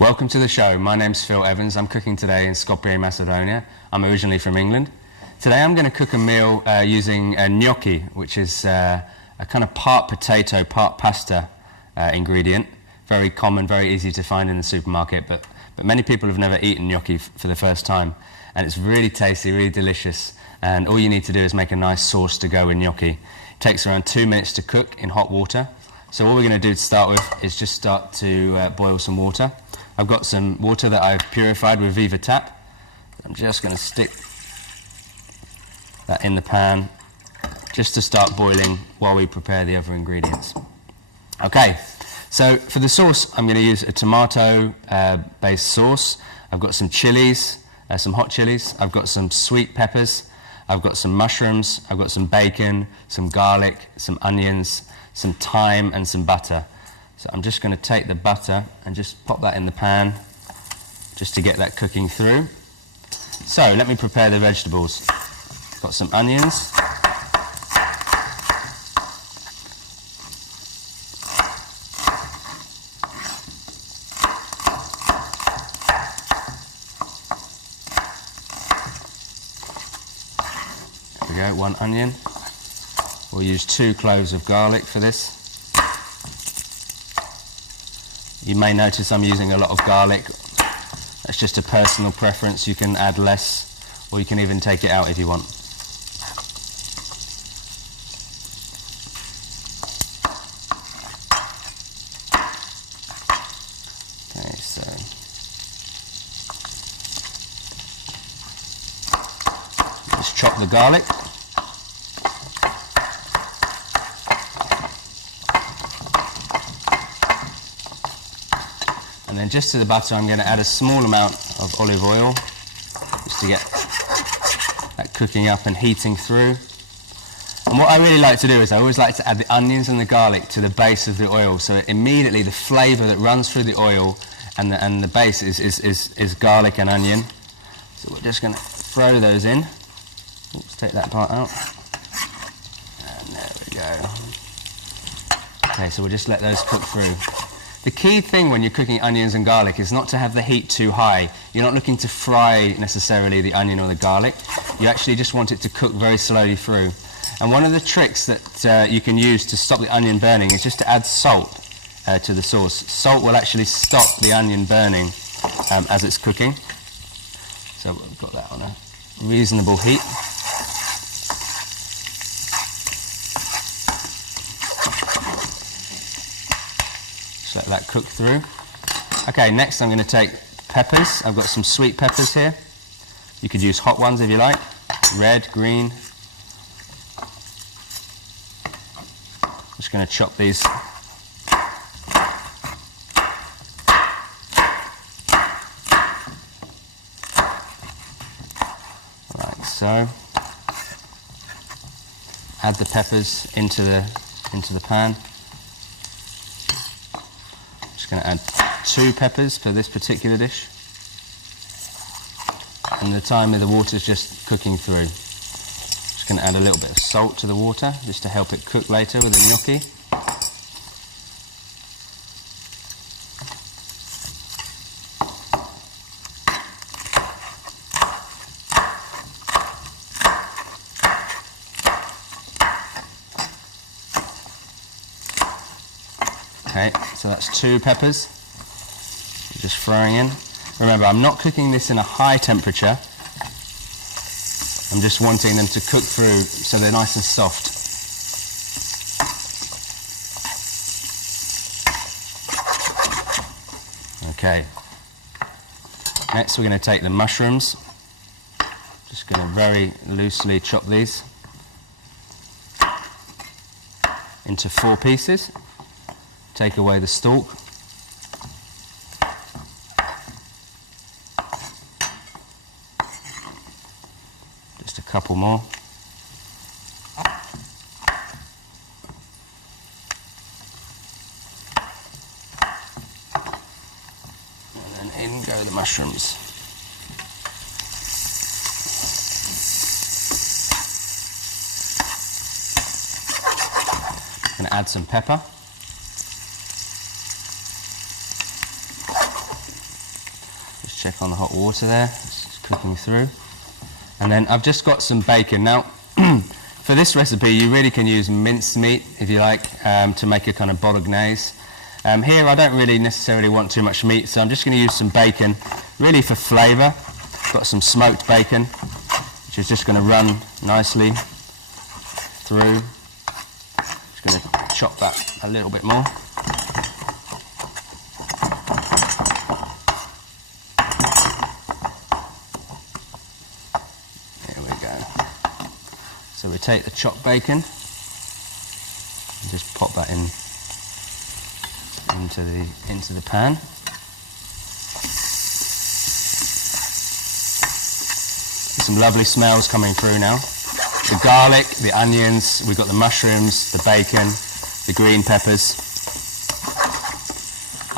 Welcome to the show. My name's Phil Evans. I'm cooking today in Skopje, Macedonia. I'm originally from England. Today I'm going to cook a meal using gnocchi, which is a kind of part potato, part pasta ingredient. Very common, very easy to find in the supermarket, but many people have never eaten gnocchi for the first time. And it's really tasty, really delicious. And all you need to do is make a nice sauce to go with gnocchi. It takes around 2 minutes to cook in hot water. So what we're going to do to start with is just start to boil some water. I've got some water that I've purified with Viva Tap. I'm just going to stick that in the pan just to start boiling while we prepare the other ingredients. Okay, so for the sauce I'm going to use a tomato-based sauce. I've got some chilies, some hot chilies. I've got some sweet peppers. I've got some mushrooms. I've got some bacon, some garlic, some onions, some thyme and some butter. So I'm just going to take the butter and just pop that in the pan just to get that cooking through. So let me prepare the vegetables. Got some onions. There we go, 1 onion. We'll use 2 cloves of garlic for this. You may notice I'm using a lot of garlic. That's just a personal preference. You can add less, or you can even take it out if you want. Okay, so just chop the garlic. And then just to the butter, I'm going to add a small amount of olive oil just to get that cooking up and heating through. And what I really like to do is I always like to add the onions and the garlic to the base of the oil, so immediately the flavour that runs through the oil and the base is garlic and onion. So we're just going to throw those in. Oops, take that part out. And there we go. Okay, so we'll just let those cook through. The key thing when you're cooking onions and garlic is not to have the heat too high. You're not looking to fry necessarily the onion or the garlic. You actually just want it to cook very slowly through. And one of the tricks that you can use to stop the onion burning is just to add salt to the sauce. Salt will actually stop the onion burning as it's cooking. So we've got that on a reasonable heat. Let that cook through. Okay, next I'm going to take peppers. I've got some sweet peppers here. You could use hot ones if you like. Red, green. Just going to chop these. Like so. Add the peppers into the pan. Going to add 2 peppers for this particular dish, and the time the water's just cooking through. Just going to add a little bit of salt to the water just to help it cook later with the gnocchi. Okay, so that's 2 peppers. Just throwing in. Remember, I'm not cooking this in a high temperature. I'm just wanting them to cook through so they're nice and soft. Okay. Next we're going to take the mushrooms. Just going to very loosely chop these into 4 pieces. Take away the stalk. Just a couple more. And then in go the mushrooms. I'm going to add some pepper. check on the hot water there, it's cooking through. And then I've just got some bacon. Now, for this recipe, you really can use minced meat, if you like, to make a kind of bolognese. Here, I don't really necessarily want too much meat, so I'm just going to use some bacon, really for flavour. Got some smoked bacon, which is just going to run nicely through. Just going to chop that a little bit more. There we go. So we take the chopped bacon and just pop that into the pan. Some lovely smells coming through now. The garlic, the onions, we've got the mushrooms, the bacon, the green peppers.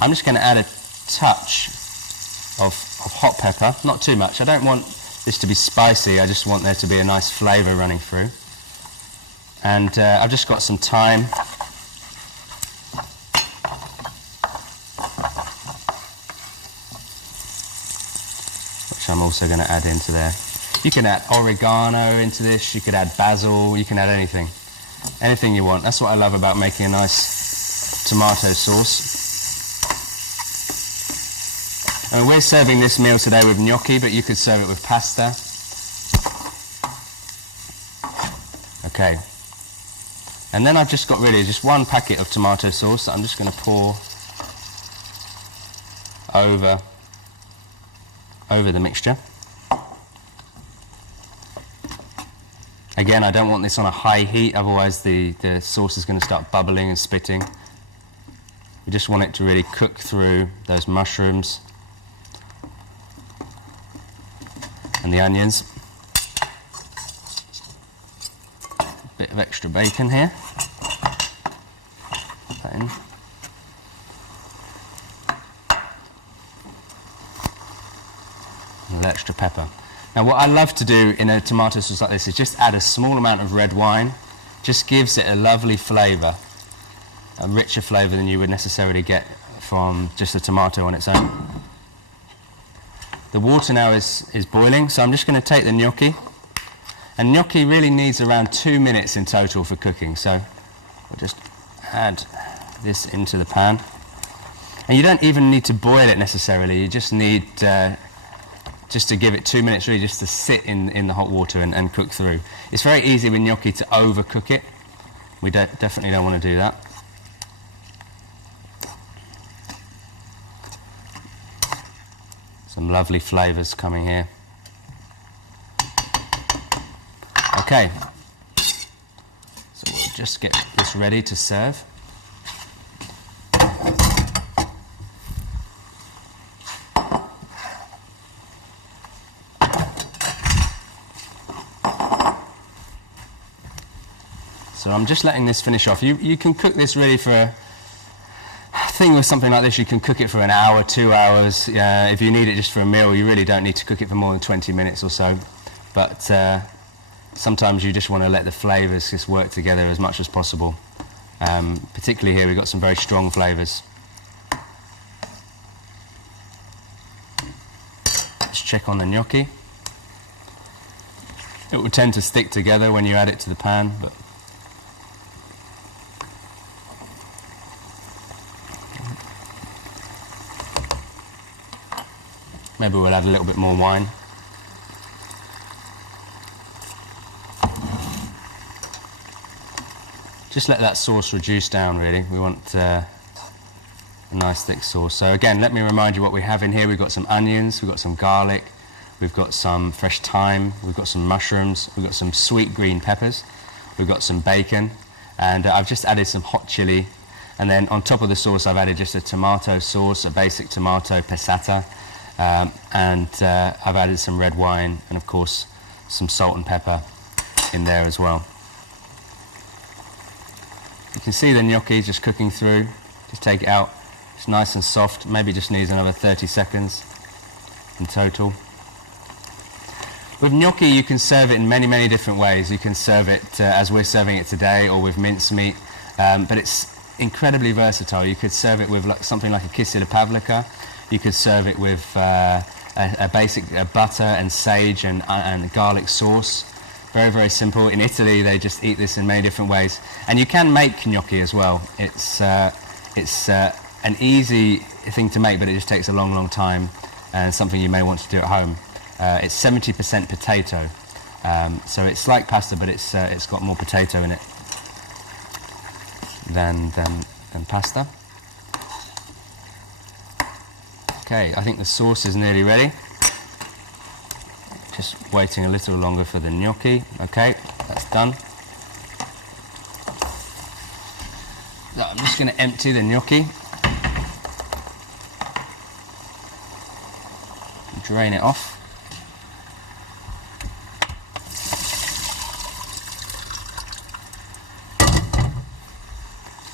I'm just going to add a touch of hot pepper, not too much. I don't want this to be spicy, I just want there to be a nice flavour running through. And I've just got some thyme. Which I'm also going to add into there. You can add oregano into this, you could add basil, you can add anything. Anything you want. That's what I love about making a nice tomato sauce. And we're serving this meal today with gnocchi, but you could serve it with pasta. Okay. And then I've just got really just one packet of tomato sauce that I'm just going to pour over the mixture. Again, I don't want this on a high heat, otherwise the sauce is going to start bubbling and spitting. We just want it to really cook through those mushrooms and the onions. A bit of extra bacon here. Put that in. A little extra pepper. Now what I love to do in a tomato sauce like this is just add a small amount of red wine. Just gives it a lovely flavour, a richer flavour than you would necessarily get from just a tomato on its own. The water now is boiling, so I'm just going to take the gnocchi. And gnocchi really needs around 2 minutes in total for cooking, so we'll just add this into the pan. And you don't even need to boil it necessarily, you just need just to give it 2 minutes really just to sit in the hot water and cook through. It's very easy with gnocchi to overcook it. We definitely don't want to do that. Some lovely flavours coming here. Okay, so we'll just get this ready to serve. So I'm just letting this finish off. You can cook this really for a thing with something like this. You can cook it for an hour, 2 hours. If you need it just for a meal, you really don't need to cook it for more than 20 minutes or so. But sometimes you just want to let the flavours just work together as much as possible. Particularly here, we've got some very strong flavours. Let's check on the gnocchi. It will tend to stick together when you add it to the pan, but maybe we'll add a little bit more wine. Just let that sauce reduce down really. We want a nice thick sauce. So again, let me remind you what we have in here. We've got some onions, we've got some garlic, we've got some fresh thyme, we've got some mushrooms, we've got some sweet green peppers, we've got some bacon, and I've just added some hot chili. And then on top of the sauce, I've added just a tomato sauce, a basic tomato passata. And I've added some red wine and of course some salt and pepper in there as well. You can see the gnocchi just cooking through. Just take it out. It's nice and soft. Maybe it just needs another 30 seconds in total. With gnocchi you can serve it in many, many different ways. You can serve it as we're serving it today, or with mincemeat, but it's incredibly versatile. You could serve it with something like a kyselé pavlika. You could serve it with a basic butter and sage and garlic sauce. Very, very simple. In Italy, they just eat this in many different ways. And you can make gnocchi as well. It's an easy thing to make, but it just takes a long, long time, and something you may want to do at home. It's 70% potato, so it's like pasta, but it's got more potato in it than pasta. Okay, I think the sauce is nearly ready. Just waiting a little longer for the gnocchi. Okay, that's done. So I'm just going to empty the gnocchi. Drain it off.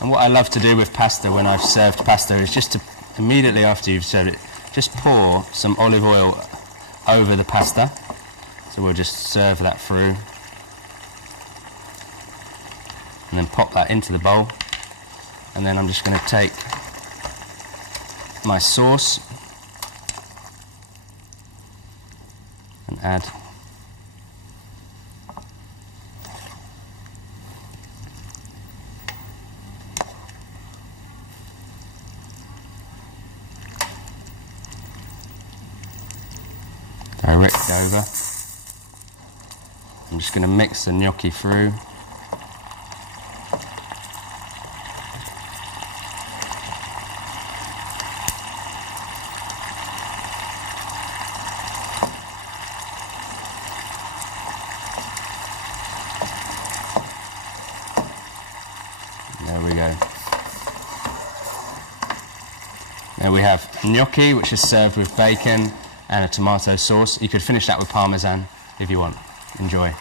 And what I love to do with pasta when I've served pasta is just to, immediately after you've served it, just pour some olive oil over the pasta. So we'll just serve that through. And then pop that into the bowl. And then I'm just going to take my sauce and add direct over. I'm just going to mix the gnocchi through. There we go. There we have gnocchi, which is served with bacon and a tomato sauce. You could finish that with parmesan if you want. Enjoy.